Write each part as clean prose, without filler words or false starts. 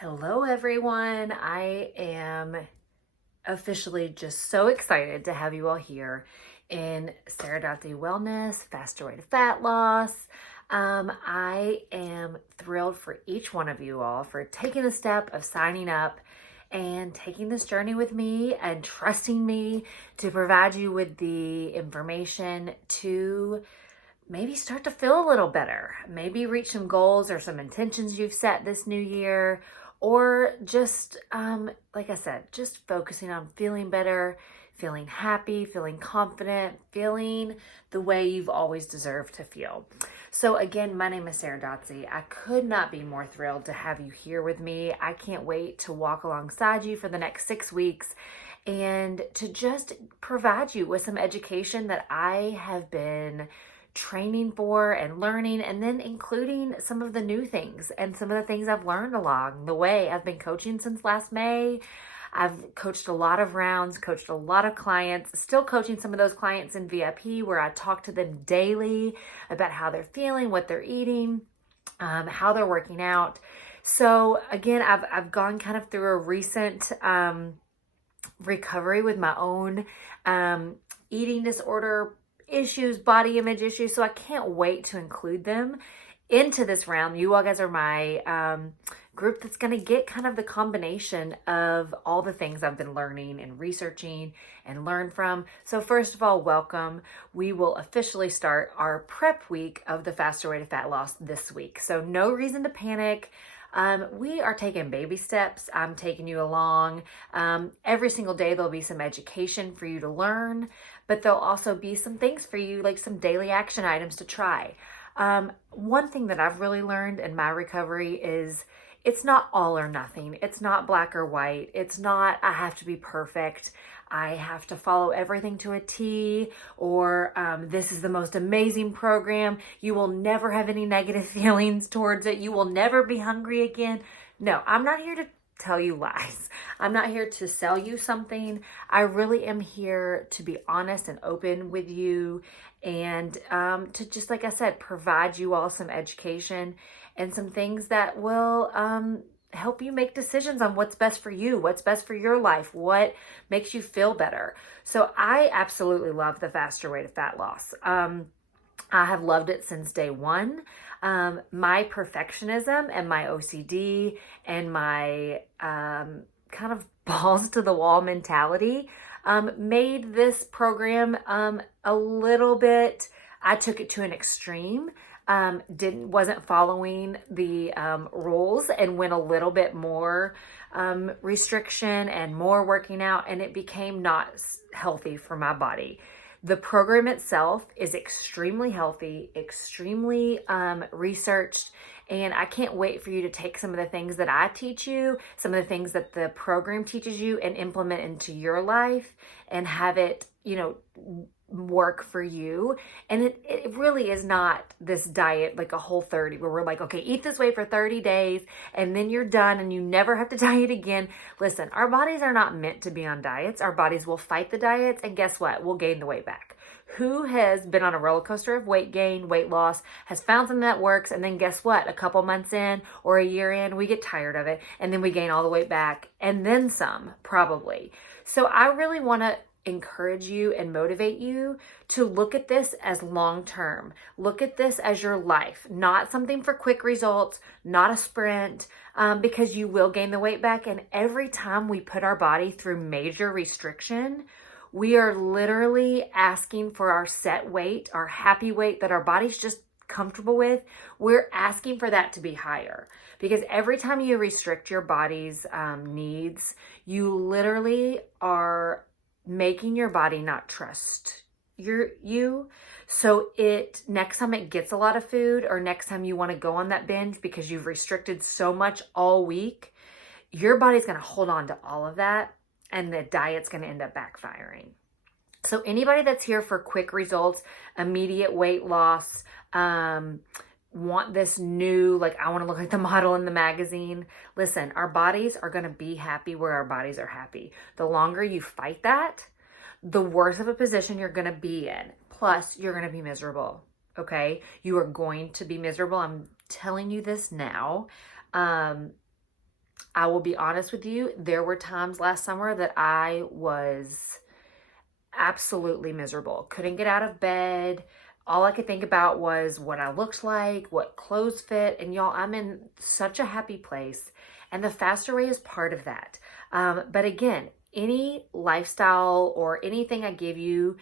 Hello, everyone. I am officially just so excited to have you all here in Sarah Dotsey Wellness, Faster Way to Fat Loss. I am thrilled for each one of you all for taking the step of signing up and taking this journey with me and trusting me to provide you with the information to maybe start to feel a little better, maybe reach some goals or some intentions you've set this new year, or just, like I said, just focusing on feeling better, feeling happy, feeling confident, feeling the way you've always deserved to feel. So again, my name is Sarah Dotsey. I could not be more thrilled to have you here with me. I can't wait to walk alongside you for the next 6 weeks and to just provide you with some education that I have been training for and learning, and then including some of the new things and some of the things I've learned along the way. I've been coaching since last May. I've coached a lot of rounds, coached a lot of clients, still coaching some of those clients in VIP where I talk to them daily about how they're feeling, what they're eating, how they're working out. So again, I've gone kind of through a recent recovery with my own eating disorder issues, body image issues. So I can't wait to include them into this round. You all guys are my group that's going to get kind of the combination of all the things I've been learning and researching and learn from. So first of all, welcome. We will officially start our prep week of the Faster Way to Fat Loss this week. So no reason to panic. We are taking baby steps. I'm taking you along. Every single day, there'll be some education for you to learn, but there'll also be some things for you, like some daily action items to try. One thing that I've really learned in my recovery is it's not all or nothing. It's not black or white. It's not, I have to be perfect. I have to follow everything to a T, or this is the most amazing program. You will never have any negative feelings towards it. You will never be hungry again. No, I'm not here to tell you lies. I'm not here to sell you something. I really am here to be honest and open with you and to just, like I said, provide you all some education and some things that will help you make decisions on what's best for you, what's best for your life, what makes you feel better. So I absolutely love the Faster Way to Fat Loss. I have loved it since day one. My perfectionism and my OCD and my kind of balls to the wall mentality made this program a little bit, I took it to an extreme. Wasn't following the rules and went a little bit more restriction and more working out, and it became not healthy for my body. The program itself is extremely healthy, extremely researched, and I can't wait for you to take some of the things that I teach you, some of the things that the program teaches you, and implement into your life and have it, work for you. And it really is not this diet like a Whole30 where we're like, okay, eat this way for 30 days and then you're done and you never have to diet again. Listen, our bodies are not meant to be on diets. Our bodies will fight the diets, and guess what? We'll gain the weight back. Who has been on a roller coaster of weight gain, weight loss, has found something that works, and then guess what? A couple months in or a year in, we get tired of it, and then we gain all the weight back and then some, probably. So I really want to encourage you and motivate you to look at this as long-term. Look at this as your life, not something for quick results, not a sprint, because you will gain the weight back. And every time we put our body through major restriction, we are literally asking for our set weight, our happy weight that our body's just comfortable with. We're asking for that to be higher, because every time you restrict your body's needs, you literally are making your body not trust you. So next time it gets a lot of food, or next time you want to go on that binge because you've restricted so much all week, your body's going to hold on to all of that, and the diet's going to end up backfiring. So anybody that's here for quick results, immediate weight loss, want this new, like, I want to look like the model in the magazine. Listen, our bodies are going to be happy where our bodies are happy. The longer you fight that, the worse of a position you're going to be in. Plus, you're going to be miserable. Okay? You are going to be miserable. I'm telling you this now. I will be honest with you, there were times last summer that I was absolutely miserable. Couldn't get out of bed. All I could think about was what I looked like, what clothes fit. And y'all, I'm in such a happy place. And the faster way is part of that. But again, any lifestyle or anything I give you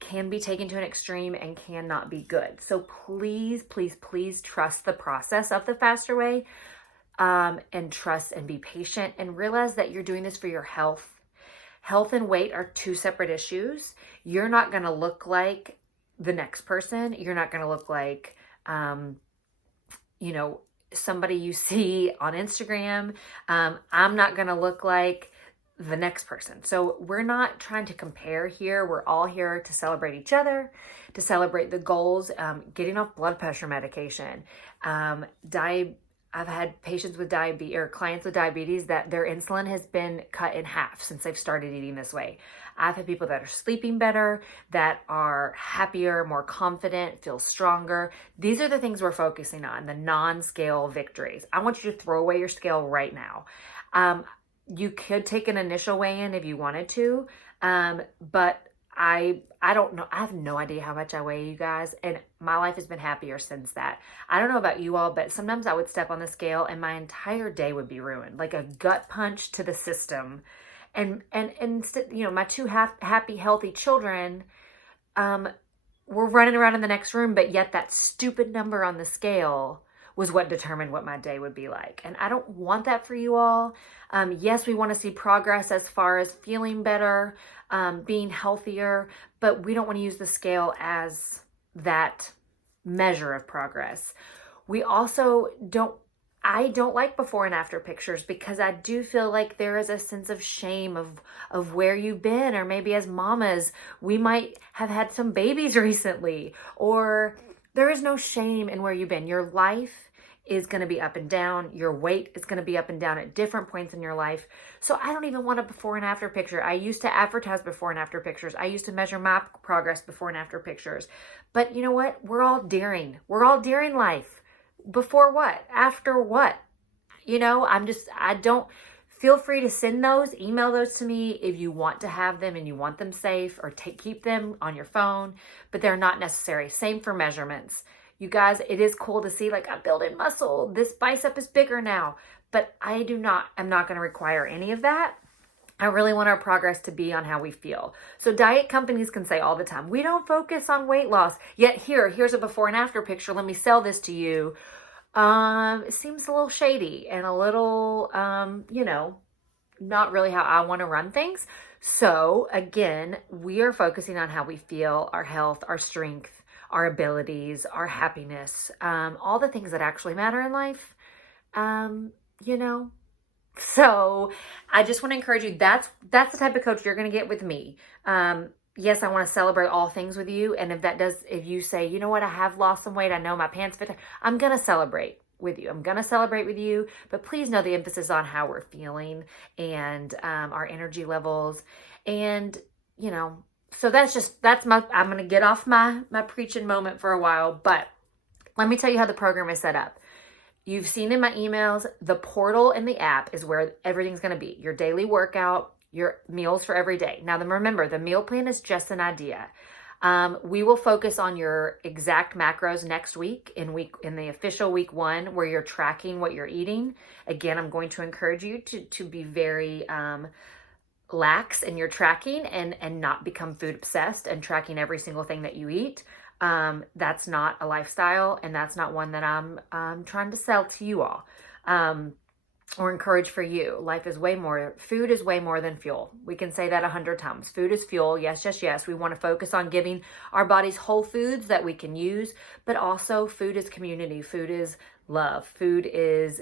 can be taken to an extreme and cannot be good. So please, please, please trust the process of the faster way, and trust and be patient and realize that you're doing this for your health. Health and weight are two separate issues. You're not going to look like the next person. You're not going to look like, somebody you see on Instagram. I'm not going to look like the next person. So we're not trying to compare here. We're all here to celebrate each other, to celebrate the goals, getting off blood pressure medication. I've had patients with diabetes or clients with diabetes that their insulin has been cut in half since they've started eating this way. I've had people that are sleeping better, that are happier, more confident, feel stronger. These are the things we're focusing on, the non-scale victories. I want you to throw away your scale right now. You could take an initial weigh-in if you wanted to, but I don't know. I have no idea how much I weigh, you guys, and my life has been happier since that. I don't know about you all, but sometimes I would step on the scale and my entire day would be ruined, like a gut punch to the system. And my two happy, healthy children were running around in the next room, but yet that stupid number on the scale was what determined what my day would be like. And I don't want that for you all. Yes, we want to see progress as far as feeling better, being healthier, but we don't want to use the scale as that measure of progress. We also I don't like before and after pictures because I do feel like there is a sense of shame of where you've been, or maybe as mamas, we might have had some babies recently, or there is no shame in where you've been. Your life is going to be up and down. Your weight is going to be up and down at different points in your life. So I don't even want a before and after picture. I used to advertise before and after pictures. I used to measure my progress before and after pictures. But you know what? We're all daring. We're all daring life. Before what? After what? I don't feel free to send those, email those to me if you want to have them and you want them safe, or keep them on your phone, but they're not necessary. Same for measurements. You guys, it is cool to see, like, I'm building muscle. This bicep is bigger now, but I'm not going to require any of that. I really want our progress to be on how we feel. So diet companies can say all the time, we don't focus on weight loss, yet here's a before and after picture. Let me sell this to you. It seems a little shady and a little, not really how I want to run things. So again, we are focusing on how we feel, our health, our strength, our abilities, our happiness, all the things that actually matter in life, So I just want to encourage you. That's the type of coach you're going to get with me. Yes, I want to celebrate all things with you. And if you say, you know what, I have lost some weight, I know my pants fit, I'm going to celebrate with you. I'm going to celebrate with you, but please know the emphasis on how we're feeling and our energy levels. And, so I'm going to get off my preaching moment for a while, but let me tell you how the program is set up. You've seen in my emails, the portal in the app is where everything's going to be. Your daily workout, your meals for every day. Now, remember, the meal plan is just an idea. We will focus on your exact macros next week in the official week 1, where you're tracking what you're eating. Again, I'm going to encourage you to be very lax in your tracking and not become food obsessed and tracking every single thing that you eat. That's not a lifestyle, and that's not one that I'm trying to sell to you all. Or encourage for you. Food is way more than fuel. We can say that 100 times. Food is fuel. Yes, yes, yes. We want to focus on giving our bodies whole foods that we can use, but also food is community. Food is love. Food is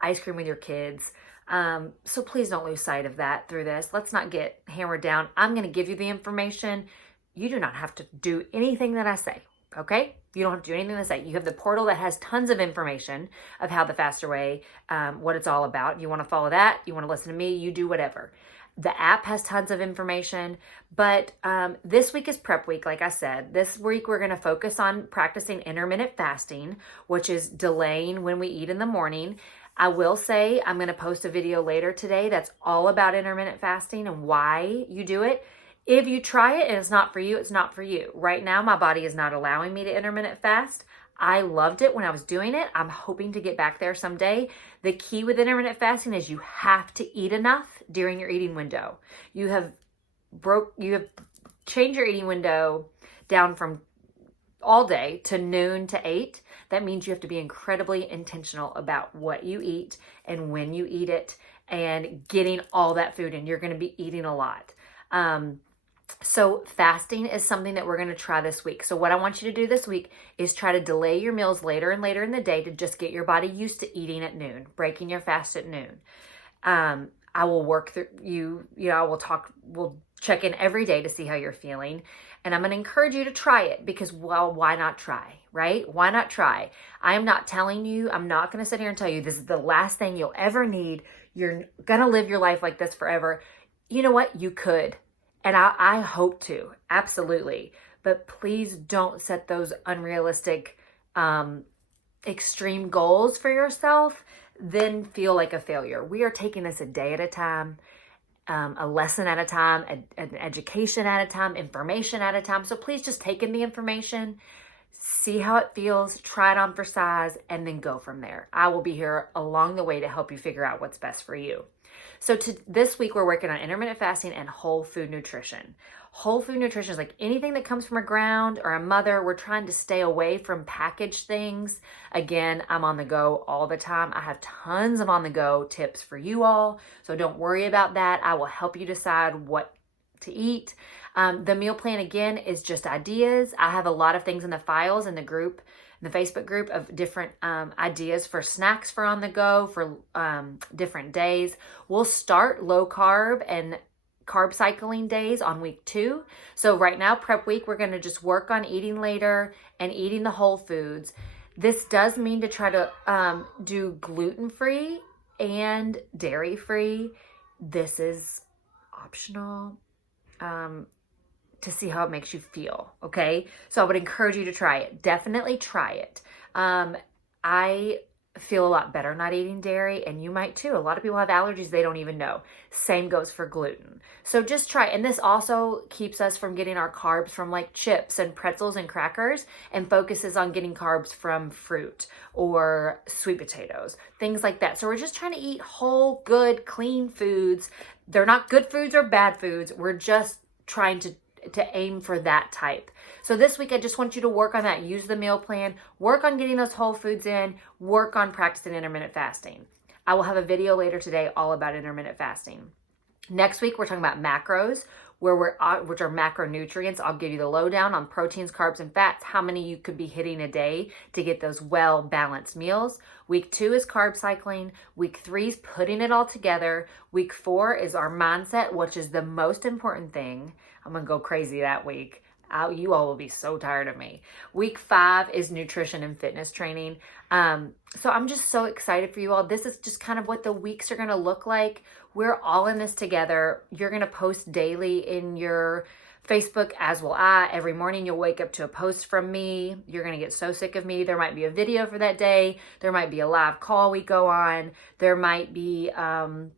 ice cream with your kids. So please don't lose sight of that through this. Let's not get hammered down. I'm going to give you the information. You do not have to do anything that I say. Okay? You don't have to do anything to say. You have the portal that has tons of information of how the faster way, what it's all about. You want to follow that? You want to listen to me? You do whatever. The app has tons of information, but this week is prep week, like I said. This week we're going to focus on practicing intermittent fasting, which is delaying when we eat in the morning. I will say I'm going to post a video later today that's all about intermittent fasting and why you do it. If you try it and it's not for you, it's not for you. Right now, my body is not allowing me to intermittent fast. I loved it when I was doing it. I'm hoping to get back there someday. The key with intermittent fasting is you have to eat enough during your eating window. You have changed your eating window down from all day to noon to 8. That means you have to be incredibly intentional about what you eat and when you eat it and getting all that food in. You're going to be eating a lot. So fasting is something that we're going to try this week. So what I want you to do this week is try to delay your meals later and later in the day to just get your body used to eating at noon, breaking your fast at noon. I will work through we'll check in every day to see how you're feeling. And I'm going to encourage you to try it because, well, why not try, right? Why not try? I'm not going to sit here and tell you this is the last thing you'll ever need. You're going to live your life like this forever. You know what? You could. And I hope to, absolutely. But please don't set those unrealistic, extreme goals for yourself, then feel like a failure. We are taking this a day at a time, a lesson at a time, an education at a time, information at a time. So please just take in the information, see how it feels, try it on for size, and then go from there. I will be here along the way to help you figure out what's best for you. So this week, we're working on intermittent fasting and whole food nutrition. Whole food nutrition is like anything that comes from a ground or a mother. We're trying to stay away from packaged things. Again, I'm on the go all the time. I have tons of on the go tips for you all. So don't worry about that. I will help you decide what to eat. The meal plan, again, is just ideas. I have a lot of things in the files in the group, in the Facebook group, of different ideas for snacks for on the go for different days. We'll start low carb and carb cycling days on week 2. So right now, prep week, we're going to just work on eating later and eating the whole foods. This does mean to try to do gluten-free and dairy-free. This is optional. To see how it makes you feel, okay? So I would encourage you to try it. Definitely try it. I feel a lot better not eating dairy, and you might too. A lot of people have allergies they don't even know. Same goes for gluten. So just try, and this also keeps us from getting our carbs from like chips and pretzels and crackers, and focuses on getting carbs from fruit or sweet potatoes, things like that. So we're just trying to eat whole, good, clean foods. They're not good foods or bad foods. We're just trying to aim for that type. So this week, I just want you to work on that. Use the meal plan, work on getting those whole foods in, work on practicing intermittent fasting. I will have a video later today all about intermittent fasting. Next week, we're talking about macros, which are macronutrients. I'll give you the lowdown on proteins, carbs, and fats, how many you could be hitting a day to get those well-balanced meals. Week 2 is carb cycling. Week 3 is putting it all together. Week 4 is our mindset, which is the most important thing. I'm going to go crazy that week. You all will be so tired of me. Week 5 is nutrition and fitness training. So I'm just so excited for you all. This is just kind of what the weeks are going to look like. We're all in this together. You're going to post daily in your Facebook, as will I. Every morning you'll wake up to a post from me. You're going to get so sick of me. There might be a video for that day. There might be a live call we go on. There might be some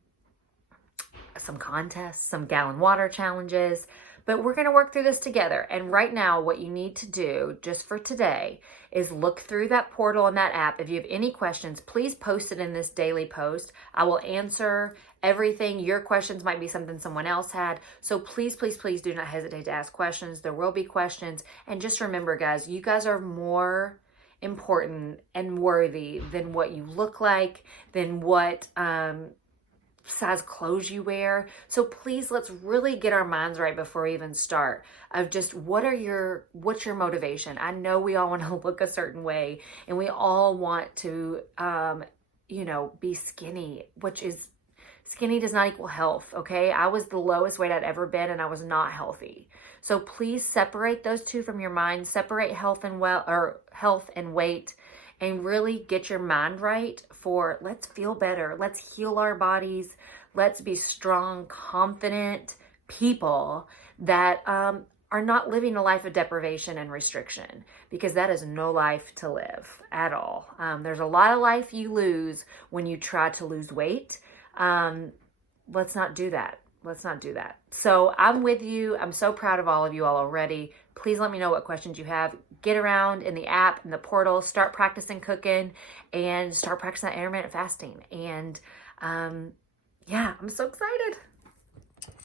contests, some gallon water challenges. But we're going to work through this together. And right now, what you need to do just for today is look through that portal and that app. If you have any questions, please post it in this daily post. I will answer everything. Your questions might be something someone else had. So please, please, please do not hesitate to ask questions. There will be questions. And just remember, guys, you guys are more important and worthy than what you look like, than what size clothes you wear. So please, let's really get our minds right before we even start of just what's your motivation. I know we all want to look a certain way, and we all want to be skinny, which is skinny does not equal health. Okay, I was the lowest weight I'd ever been, and I was not healthy. So please separate those two from your mind. Separate health and weight, and really get your mind right for let's feel better. Let's heal our bodies. Let's be strong, confident people that are not living a life of deprivation and restriction, because that is no life to live at all. There's a lot of life you lose when you try to lose weight. Let's not do that. Let's not do that. So I'm with you. I'm so proud of all of you all already. Please let me know what questions you have. Get around in the app, in the portal, start practicing cooking, and start practicing that intermittent fasting. And yeah, I'm so excited.